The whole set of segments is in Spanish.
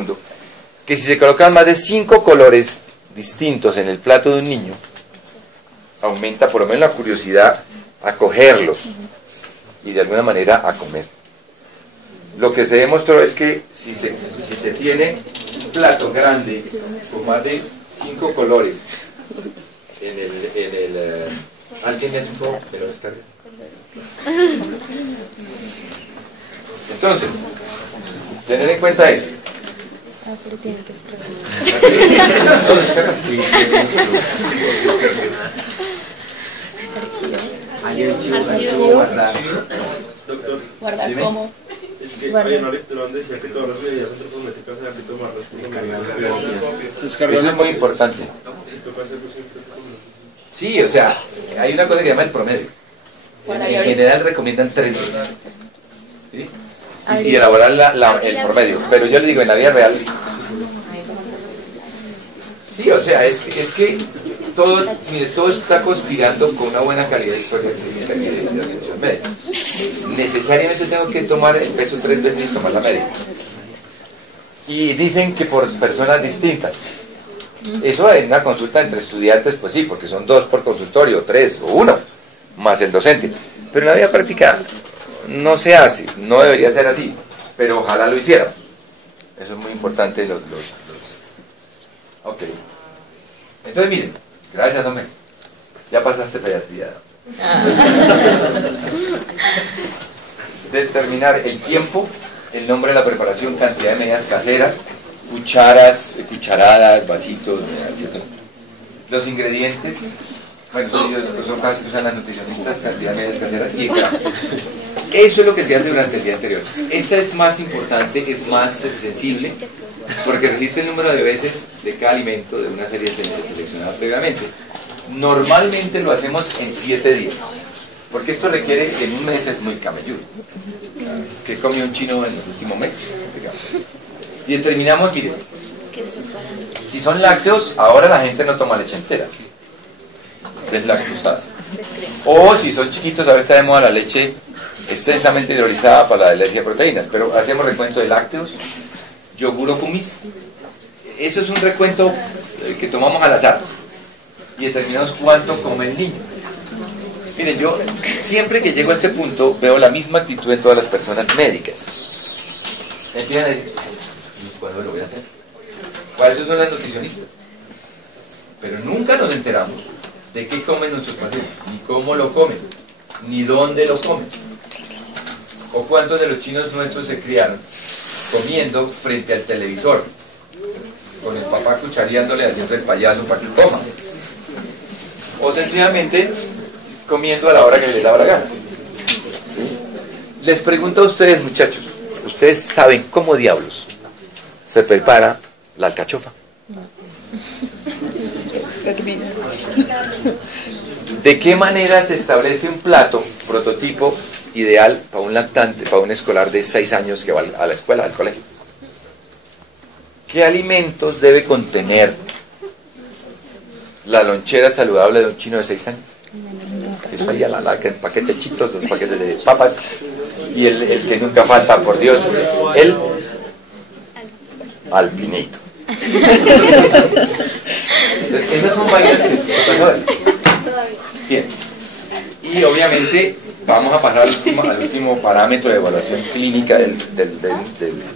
mundo, que si se colocan más de 5 colores distintos en el plato de un niño, aumenta por lo menos la curiosidad a cogerlos y de alguna manera a comer. Lo que se demostró es que si se tiene un plato grande con más de 5 colores ¿alguien es un poco? ¿Me lo descargas? Entonces, tener en cuenta eso. Pero tiene que ser. Archivo. Doctor, Guardar como. es que hay una lectura donde decía que todas las medidas antropométricas hay que tomarlas por Eso es muy importante. Sí, o sea, hay una cosa que se llama el promedio. En general recomiendan 3 veces. ¿Sí? Y elaborar el promedio. Pero yo le digo, en la vida real... Sí, o sea, es que todo, mire, todo está conspirando con una buena calidad de historia clínica y de atención médica. Necesariamente tengo que tomar el peso 3 veces y tomar la media. Y dicen que por personas distintas. Eso en una consulta entre estudiantes, pues sí, porque son 2 por consultorio, 3 o 1, más el docente. Pero en la vida práctica no se hace, no debería ser así, pero ojalá lo hiciéramos. Eso es muy importante. Ok. Entonces miren, gracias hombre, ya pasaste pediatría. Determinar el tiempo, el nombre de la preparación, cantidad de medidas caseras, cucharas, cucharadas, vasitos, etc. Los ingredientes, bueno, son cosas que usan las nutricionistas, cantidad de medidas caseras y gramos. Eso es lo que se hace durante el día anterior. Esta es más importante, es más sensible, porque resiste el número de veces de cada alimento de una serie seleccionada previamente. Normalmente lo hacemos en 7 días, porque esto requiere que en un mes es muy camelludo. ¿Qué comió un chino en el último mes? Y determinamos, miren, si son lácteos, ahora la gente no toma leche entera, deslactosada. O si son chiquitos, ahora está de moda la leche extensamente hidrolizada para la alergia a proteínas, pero hacemos recuento de lácteos, yogur o kumis. Eso es un recuento que tomamos al azar y determinamos cuánto come el niño. Miren, yo siempre que llego a este punto veo la misma actitud en todas las personas médicas. Empiezan a decir, ¿cuándo lo voy a hacer? Para eso son las nutricionistas. Pero nunca nos enteramos de qué comen nuestros pacientes, ni cómo lo comen, ni dónde lo comen. O cuántos de los chinos nuestros se criaron comiendo frente al televisor, con el papá cuchareándole haciendo el payaso para que coma. O sencillamente comiendo a la hora que les daba la gana. ¿Sí? Les pregunto a ustedes, muchachos, ¿ustedes saben cómo diablos se prepara la alcachofa? ¿De qué manera se establece un plato prototipo ideal para un lactante, para un escolar de 6 años que va a la escuela, al colegio? ¿Qué alimentos debe contener la lonchera saludable de un chino de 6 años? Eso haría el paquete de chitos, los paquetes de papas y el que nunca falta, por Dios, el alpinito. Esas son vainas que bien. Y obviamente vamos a pasar al último parámetro de evaluación clínica de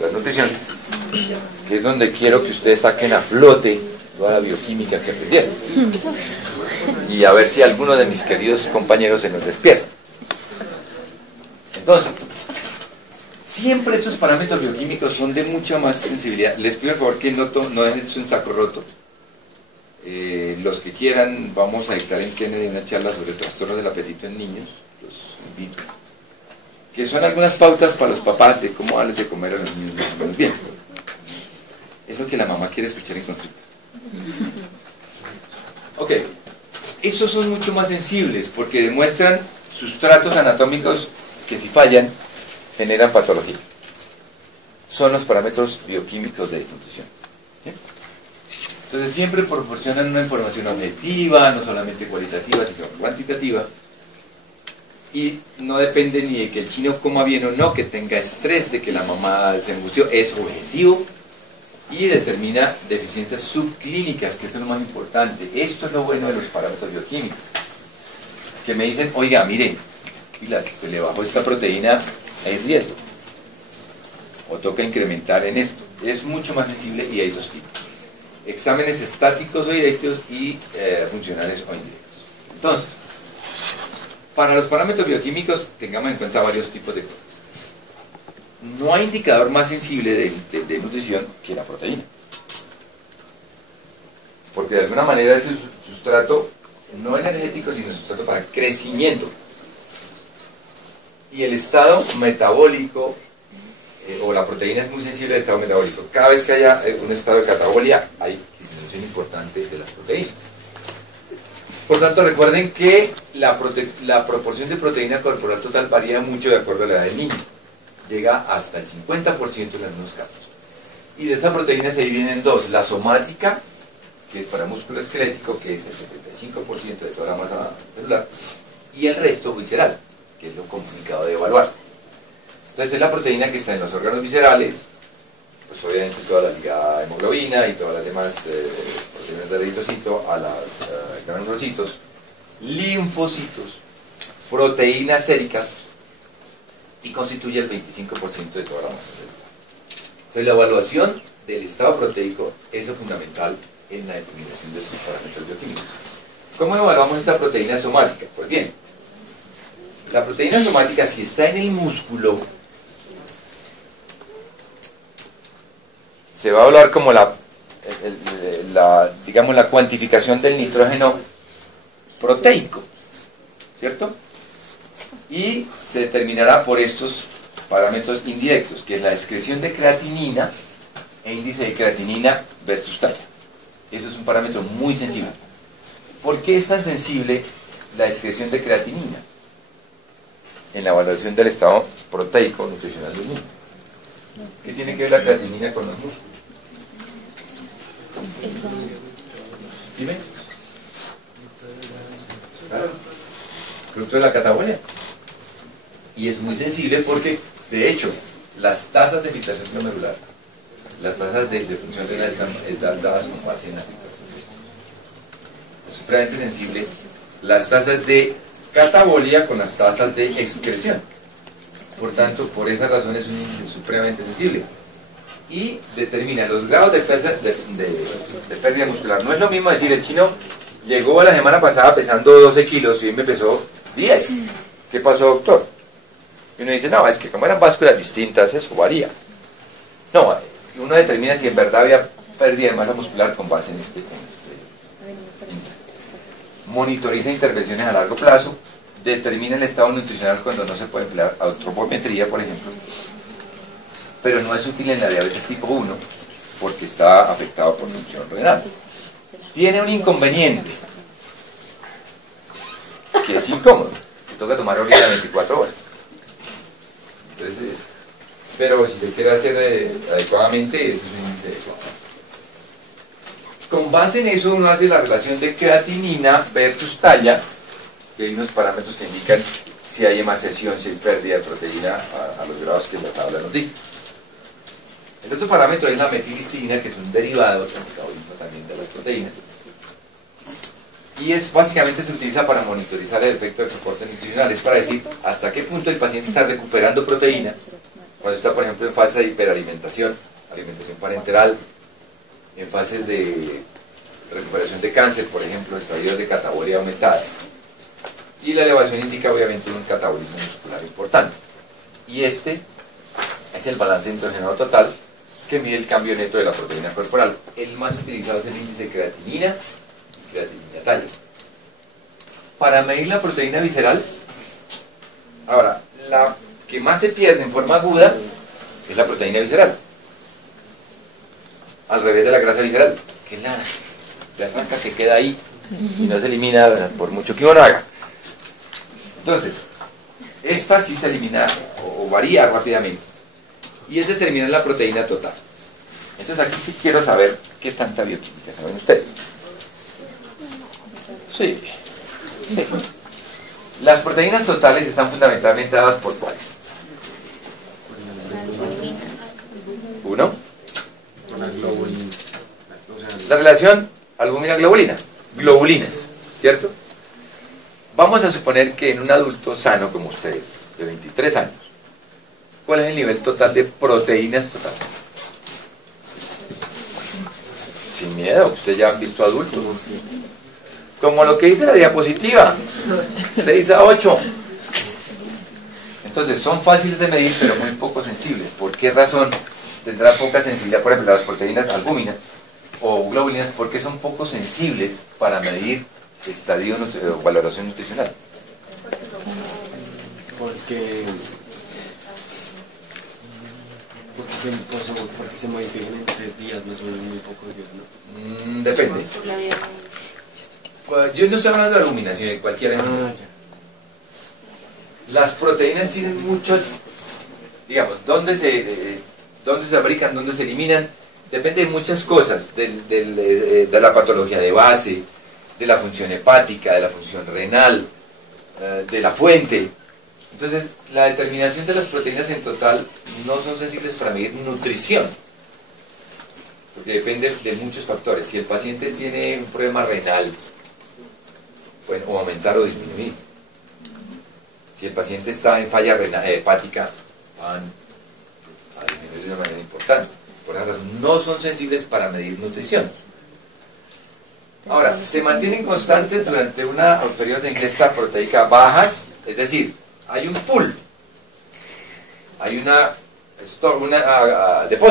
la nutrición, que es donde quiero que ustedes saquen a flote toda la bioquímica que aprendieron y a ver si alguno de mis queridos compañeros se nos despierta. Entonces, siempre estos parámetros bioquímicos son de mucha más sensibilidad. Les pido el favor que no dejen un saco roto. Los que quieran, vamos a dictar en Kennedy una charla sobre trastornos del apetito en niños, los invito, que son algunas pautas para los papás de cómo darles de comer a los niños más o menos bien. Es lo que la mamá quiere escuchar en consulta. Ok, estos son mucho más sensibles porque demuestran sustratos anatómicos que si fallan generan patología. Son los parámetros bioquímicos de nutrición. ¿Sí? Entonces siempre proporcionan una información objetiva, no solamente cualitativa, sino cuantitativa, y no depende ni de que el chino coma bien o no, que tenga estrés de que la mamá se angustió, es objetivo y determina deficiencias subclínicas, que esto es lo más importante. Esto es lo bueno de los parámetros bioquímicos, que me dicen, oiga, miren, se le bajó esta proteína, hay riesgo, o toca incrementar en esto. Es mucho más sensible y hay dos tipos: exámenes estáticos o directos y funcionales o indirectos. Entonces, para los parámetros bioquímicos tengamos en cuenta varios tipos de cosas. No hay indicador más sensible de nutrición que la proteína, porque de alguna manera es el sustrato no energético, sino el sustrato para crecimiento. Y el estado metabólico, o la proteína es muy sensible al estado metabólico. Cada vez que haya un estado de catabolia, hay disminución importante de las proteínas. Por tanto, recuerden que la proporción de proteína corporal total varía mucho de acuerdo a la edad del niño. Llega hasta el 50% en algunos casos. Y de esa proteína se dividen en dos: la somática, que es para músculo esquelético, que es el 75% de toda la masa celular, y el resto visceral, que es lo complicado de evaluar. Entonces es la proteína que está en los órganos viscerales, pues obviamente toda la ligada a hemoglobina y todas las demás proteínas de eritrocito, a las granulocitos, linfocitos, proteínas séricas, y constituye el 25% de toda la masa celular. Entonces la evaluación del estado proteico es lo fundamental en la determinación de sus parámetros bioquímicos. ¿Cómo evaluamos esta proteína somática? Pues bien, la proteína somática, si está en el músculo, se va a evaluar como digamos, la cuantificación del nitrógeno proteico, ¿cierto? Y se determinará por estos parámetros indirectos, que es la excreción de creatinina e índice de creatinina versus talla. Eso es un parámetro muy sensible. ¿Por qué es tan sensible la excreción de creatinina en la evaluación del estado proteico nutricional del niño? ¿Qué tiene que ver la creatinina con los músculos? Dime. Claro. Producto de la catabolia. Y es muy sensible porque, de hecho, las tasas de filtración glomerular, las tasas de función renal están dadas con base en la filtración. Es supremamente sensible las tasas de catabolia con las tasas de excreción. Por tanto, por esa razón es un índice supremamente sensible. Y determina los grados de pérdida muscular. No es lo mismo decir, el chino llegó la semana pasada pesando 12 kilos y hoy me pesó 10. ¿Qué pasó, doctor? Y uno dice, no, es que como eran básculas distintas, eso varía. No, uno determina si en verdad había pérdida de masa muscular con base en este índice. Monitoriza intervenciones a largo plazo, determina el estado nutricional cuando no se puede emplear antropometría, por ejemplo, pero no es útil en la diabetes tipo 1 porque está afectado por función renal. Tiene un inconveniente, que es incómodo, se toca tomar orina 24 horas. Entonces, pero si se quiere hacer adecuadamente, ese es un índice adecuado. Con base en eso uno hace la relación de creatinina versus talla, que hay unos parámetros que indican si hay emaciación, si hay pérdida de proteína a los grados que la tabla nos dice. El otro parámetro es la metilistina, que es un derivado del metabolismo también de las proteínas. Y básicamente se utiliza para monitorizar el efecto del soporte nutricional. Es para decir hasta qué punto el paciente está recuperando proteína cuando está, por ejemplo, en fase de hiperalimentación, alimentación parenteral, en fases de recuperación de cáncer, por ejemplo, estadios de catabolia aumentada. Y la elevación indica obviamente un catabolismo muscular importante. Y este es el balance nitrogenado total, que mide el cambio neto de la proteína corporal. El más utilizado es el índice de creatinina y creatinina talla. Para medir la proteína visceral, ahora, la que más se pierde en forma aguda es la proteína visceral, al revés de la grasa visceral, que es la blanca que queda ahí y no se elimina por mucho que uno haga. Entonces, esta sí se elimina o varía rápidamente, y es determinar la proteína total. Entonces aquí sí quiero saber qué tanta bioquímica saben ustedes. Sí. Las proteínas totales están fundamentalmente dadas por ¿cuáles? ¿Uno? globulina. O sea, La relación albúmina-globulina, globulinas, ¿cierto? Vamos a suponer que en un adulto sano como ustedes, de 23 años, ¿cuál es el nivel total de proteínas totales? Sin miedo, ustedes ya han visto adultos. Como lo que dice la diapositiva, 6 a 8. Entonces, son fáciles de medir, pero muy poco sensibles. ¿Por qué razón tendrá poca sensibilidad, por ejemplo, las proteínas albúminas o globulinas? Porque son poco sensibles para medir estadio o valoración nutricional. Porque se modifican en 3 días, no son en muy pocos días, ¿no? Depende. Yo no estoy hablando de albúminas, sino de cualquier animal. Las proteínas tienen muchas, digamos, dónde se fabrican, dónde se eliminan, depende de muchas cosas, de la patología de base, de la función hepática, de la función renal, de la fuente. Entonces, la determinación de las proteínas en total no son sensibles para medir nutrición, porque depende de muchos factores. Si el paciente tiene un problema renal, pueden o aumentar o disminuir. Si el paciente está en falla hepática, van a disminuir de una manera importante. Por esa razón, no son sensibles para medir nutrición. Ahora, se mantienen constantes durante un periodo de ingesta proteica bajas, es decir, hay un pool, hay una depósito